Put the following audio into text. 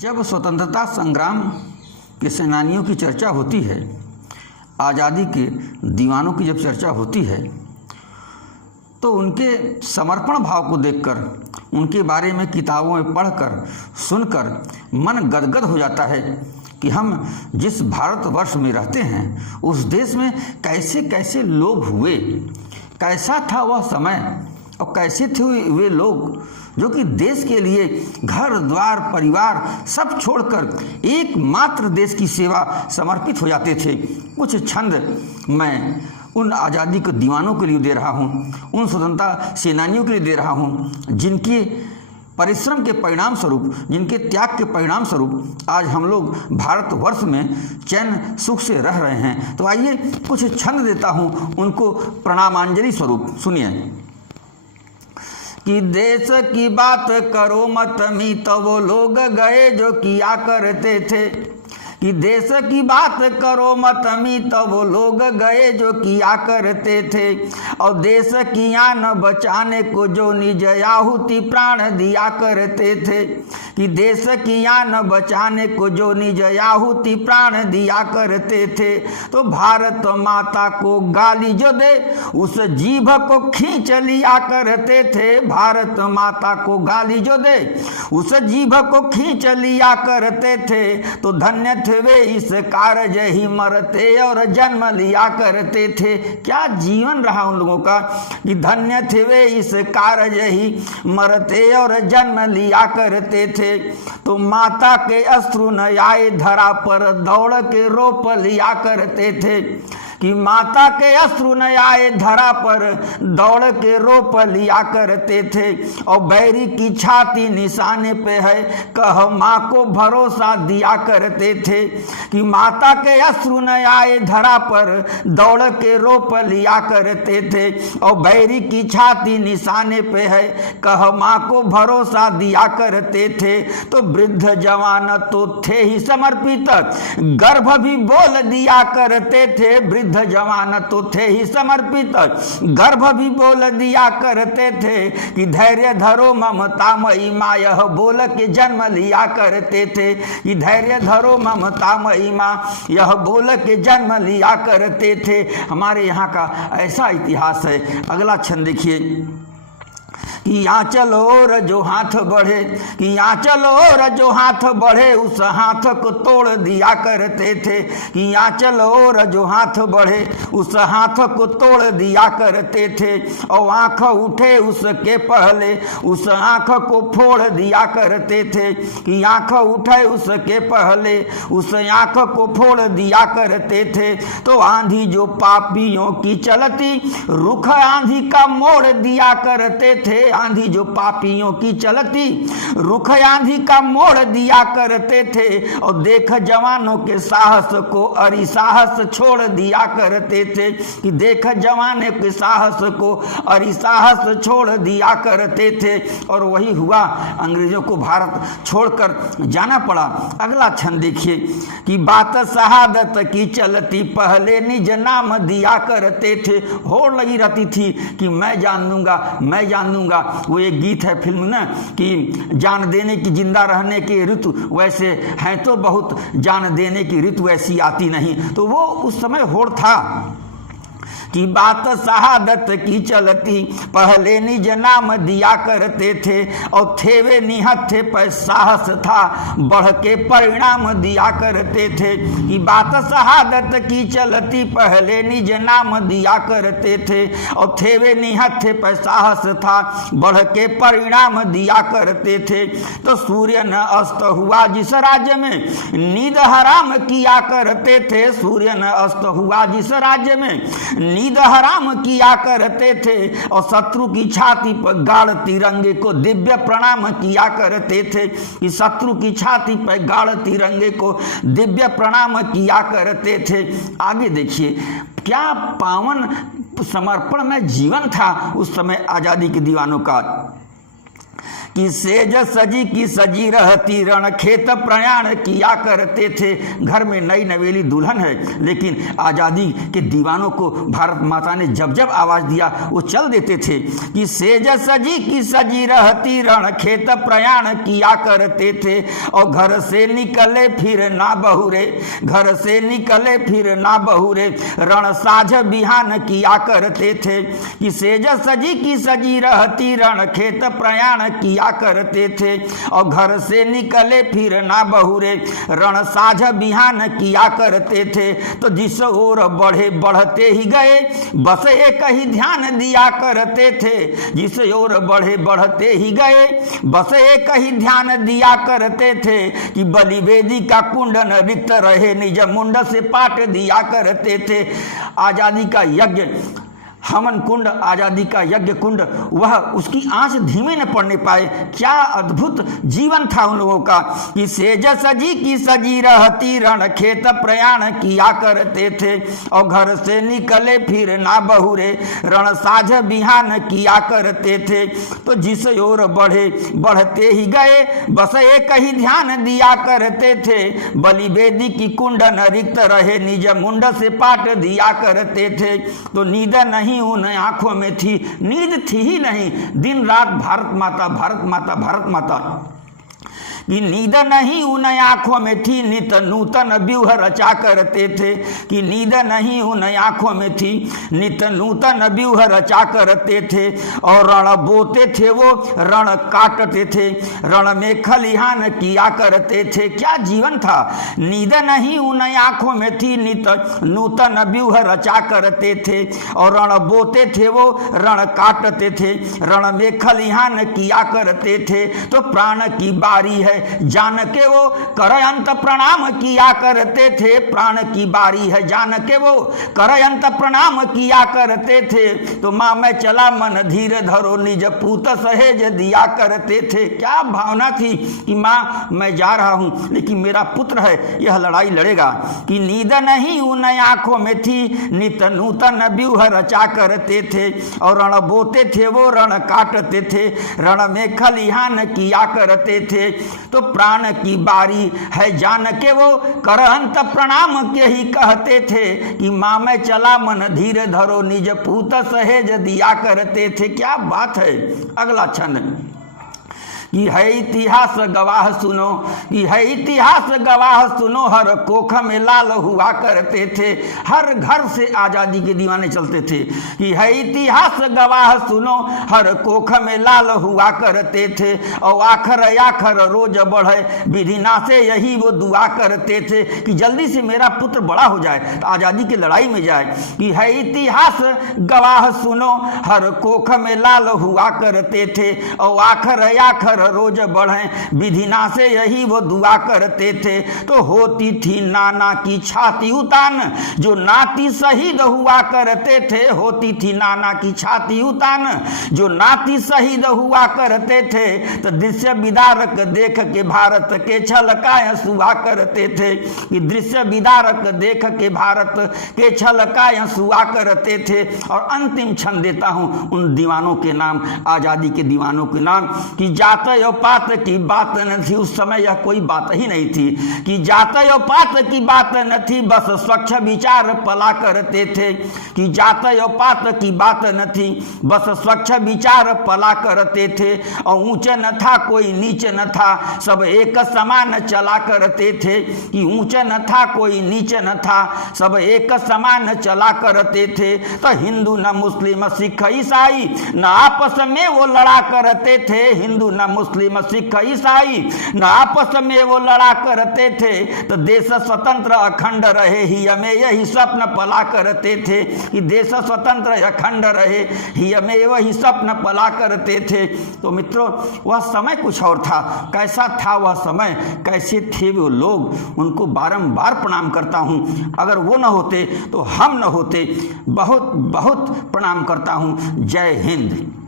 जब स्वतंत्रता संग्राम के सेनानियों की चर्चा होती है, आज़ादी के दीवानों की जब चर्चा होती है, तो उनके समर्पण भाव को देखकर, उनके बारे में किताबों में पढ़कर, सुनकर मन गदगद हो जाता है कि हम जिस भारतवर्ष में रहते हैं उस देश में कैसे कैसे लोग हुए, कैसा था वह समय और कैसे थे वे लोग जो कि देश के लिए घर द्वार परिवार सब छोड़कर एकमात्र देश की सेवा समर्पित हो जाते थे। कुछ छंद मैं उन आज़ादी के दीवानों के लिए दे रहा हूँ, उन स्वतंत्रता सेनानियों के लिए दे रहा हूँ, जिनके परिश्रम के परिणाम स्वरूप, जिनके त्याग के परिणाम स्वरूप आज हम लोग भारतवर्ष में चैन सुख से रह रहे हैं। तो आइए कुछ छंद देता हूँ उनको प्रणामांजलि स्वरूप। सुनिए कि देश की बात करो मत मी, तो वो लोग गए जो किया करते थे। कि देश की बात करो मत मी, तो वो लोग गए जो किया करते थे। और देश की आन बचाने को जो निज आहुति प्राण दिया करते थे। कि देश की आन बचाने को जो निज आहुति प्राण दिया करते थे। तो भारत माता को गाली जो दे उस जीभ को खींच लिया करते थे। भारत माता को गाली जो दे उस जीभ को खींच लिया करते थे। तो धन्य थे वे इस कारज ही मरते और जन्म लिया करते थे। क्या जीवन रहा उन लोगों का कि धन्य थे वे इस कारज ही मरते और जन्म लिया करते थे। तो माता के अश्रु न आए धरा पर दौड़ के रोप लिया करते थे। कि माता के अश्रु न आए धरा पर दौड़ के रोप लिया करते थे। और बैरी की छाती निशाने पे है कह माँ को भरोसा दिया करते थे। कि माता के अश्रु न आए धरा पर दौड़ के रोप लिया करते थे। और बैरी की छाती निशाने पे है कह माँ को भरोसा दिया करते थे। तो वृद्ध जवान तो थे ही समर्पित, गर्भ भी बोल दिया करते थे। वृद्ध जवान तो थे ही समर्पित, गर्भ भी बोल दिया करते थे। कि धैर्य धरो ममता मई माँ, यह बोल के जन्म लिया करते थे। कि धैर्य धरो ममता मई माँ, यह बोल के जन्म लिया करते थे। हमारे यहाँ का ऐसा इतिहास है। अगला छंद देखिए कि यहाँ चलो और जो हाथ बढ़े। कि यहाँ चलो और जो हाथ बढ़े उस हाथ को तोड़ दिया करते थे। कि यहाँ चलो और जो हाथ बढ़े उस हाथ को तोड़ दिया करते थे। और आँख उठे उसके पहले उस आँख को फोड़ दिया करते थे। कि आँख उठे उसके पहले उस आँख को फोड़ दिया करते थे। तो आंधी जो पापियों की चलती रुख आंधी का मोड़ दिया करते थे। आंधी जो पापियों की चलती रुख आंधी का मोड़ दिया करते थे। और देख जवानों के साहस को अरि साहस छोड़ दिया करते थे। कि देख जवानों के साहस को अरि साहस छोड़ दिया करते थे। और वही हुआ, अंग्रेजों को भारत छोड़कर जाना पड़ा। अगला छंद देखिए कि बात शहादत की चलती पहले निज नाम दिया करते थे। होड़ लगी रहती थी कि मैं जान दूंगा, मैं जान दूंगा। वो एक गीत है फिल्म ना कि जान देने की जिंदा रहने की ऋतु वैसे हैं तो बहुत, जान देने की ऋतु ऐसी आती नहीं। तो वो उस समय होड़ था कि बात शहादत की चलती पहले निज नाम दिया करते थे। और थे वे निहत्थे पर साहस था बढ़ के परिणाम दिया करते थे। कि बात शहादत की चलती पहले निज नाम दिया करते थे। और थे वे निहत्थे पर साहस था बढ़ के परिणाम दिया करते थे। तो सूर्य न अस्त हुआ जिस राज्य में नींद हराम किया करते थे। सूर्य न अस्त हुआ जिस राज्य में नींद हराम किया करते थे। और शत्रु की छाती पर गाढ़ तिरंगे को दिव्य प्रणाम किया करते थे। कि शत्रु की छाती पर गाढ़ तिरंगे को दिव्य प्रणाम किया करते थे। आगे देखिए क्या पावन समर्पण में जीवन था उस समय आजादी के दीवानों का। कि सेज सजी की सजी रहती रण खेत प्रयाण किया करते थे। घर में नई नवेली दुल्हन है, लेकिन आज़ादी के दीवानों को भारत माता ने जब जब आवाज़ दिया वो चल देते थे। कि सेज सजी की सजी रहती रण खेत प्रयाण किया करते थे, और घर से निकले फिर ना बहुरे, घर से निकले फिर ना बहुरे, रण साझ बिहान किया करते थे। कि सेज सजी की सजी रहती रण खेत प्रयाण किया करते थे, और घर से निकले फिर ना बहुरे, रण साझ बिहान किया करते थे। तो जिस ओर बढ़े बढ़ते ही गए, बस एक ही ध्यान दिया करते थे। जिस ओर बढ़े बढ़ते ही गए, बस एक ही ध्यान दिया करते थे। कि बलि वेदी का कुंडन रिक्त रहे, निज मुंड से पाट दिया करते थे। आजादी का यज्ञ, हवन कुंड, आज़ादी का यज्ञ कुंड, वह उसकी आंच धीमे न पड़ने पाए। क्या अद्भुत जीवन था उन लोगों का। कि सेज सजी की सजी रहती रण खेत प्रयाण किया करते थे, और घर से निकले फिर ना बहुरे, रण साझ बिहान किया करते थे। तो जिस ओर बढ़े बढ़ते ही गए, बस एक ही ध्यान दिया करते थे। बलि वेदी की कुंडन रिक्त रहे, निज मुंड से पाट दिया करते थे। तो नींद नहीं उन आंखों में थी, नींद थी ही नहीं, दिन रात भारत माता भारत माता भारत माता। कि नींद नहीं उन आंखों में थी, नित नूतन व्यूह रचा करते थे। कि नींद नहीं उन आंखों में थी, नित नूतन व्यूह रचा करते थे। और रण बोते थे वो, रण काटते थे, रण में खलिहान किया करते थे। क्या जीवन था। नींद नहीं उन आंखों में थी, नित नूतन व्यूह रचा करते थे, और रण बोते थे वो, रण काटते थे, रण में खलिहान किया करते थे। तो प्राण की बारी है जान के वो, कर अंत प्रणाम किया करते थे। प्राण की बारी है जान के वो, कर अंत प्रणाम किया करते थे। तो माँ मैं चला मन धीर धरो, निज पूत सहेज दिया करते थे। क्या भावना थी कि माँ मैं जा रहा हूँ, लेकिन मेरा पुत्र है, यह लड़ाई लड़ेगा। कि नींद नहीं उन आंखों में थी, नित नूतन व्यूह रचा करते थे, और रण बोते थे वो, रण काटते थे, रण में खलिहान किया करते थे। तो प्राण की बारी है जान के वो, कर अंत प्रणाम के ही कहते थे। कि माँ मैं चला मन धीरे धरो, निज पूत सहेज दिया करते थे। क्या बात है। अगला छंद। कि है इतिहास गवाह सुनो, कि है इतिहास गवाह सुनो, हर कोख में लाल हुआ करते थे। हर घर से आज़ादी के दीवाने चलते थे। कि है इतिहास गवाह सुनो, हर कोख में लाल हुआ करते थे, और आखर आखर रोज बढ़े, विधिना से यही वो दुआ करते थे कि जल्दी से मेरा पुत्र बड़ा हो जाए, आज़ादी की लड़ाई में जाए। कि है इतिहास गवाह सुनो, हर कोख में लाल हुआ करते थे, और आखर आखर रोज बढ़े, विधिना से यही वो दुआ करते थे। तो होती थी नाना की छाती उतान, जो नाती शहीद हुआ करते थे। होती थी नाना की छाती उतान, जो नाती शहीद हुआ करते थे। तो दृश्य विदारक देख के भारत के छलकाएं सुआ करते थे। कि दृश्य विदारक देख के भारत के छलकाएं सुआ करते थे। और अंतिम छंद देता हूं उन दीवानों के नाम, आज़ादी के दीवानों के नाम। कि जात यो पात की बात न थी, उस समय यह कोई बात ही नहीं थी। कि जात यो पात की बात न थी, बस स्वच्छ विचार पला करते थे। कि जात यो पात की बात न थी, बस स्वच्छ विचार पला करते थे। और ऊंच न था कोई नीच न था, सब एक समान चला करते थे। कि ऊंच न था कोई नीच न था, सब एक समान चला करते थे। तो हिंदू न मुस्लिम सिख ईसाई, न आपस में वो लड़ा करते थे। हिंदू न मुस्लिम सिख ईसाई, न आपस में वो लड़ा करते थे। तो देश स्वतंत्र अखंड रहे, ही हमें यही स्वप्न पला करते थे। कि देश स्वतंत्र अखंड रहे, ही हमें वही स्वप्न पला करते थे। तो मित्रों वह समय कुछ और था। कैसा था वह समय, कैसे थे वो लोग, उनको बारंबार प्रणाम करता हूँ। अगर वो न होते तो हम न होते। बहुत बहुत प्रणाम करता हूँ। जय हिंद।